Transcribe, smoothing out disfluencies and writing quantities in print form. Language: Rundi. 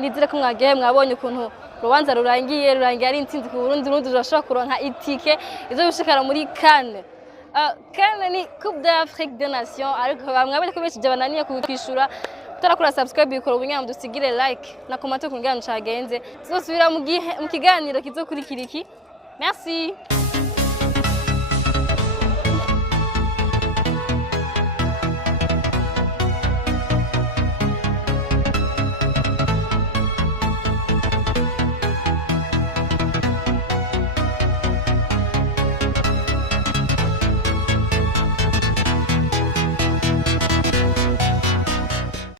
nizire ko mwagiye mwabonye ukuntu rubanza rurangiye ari intsinzi ku Burundi turashobora kuronka itike izo bishikara muri CAN. CAN ni Coupe d'Afrique des Nations, ariko bamwe ko benshi bananiye kwishura. Tarakora subscribe bikora ubunyama dusigire like na comment ku ngano cagenze. Tuzosubira mu kiganiro kizokurikira iki. Merci.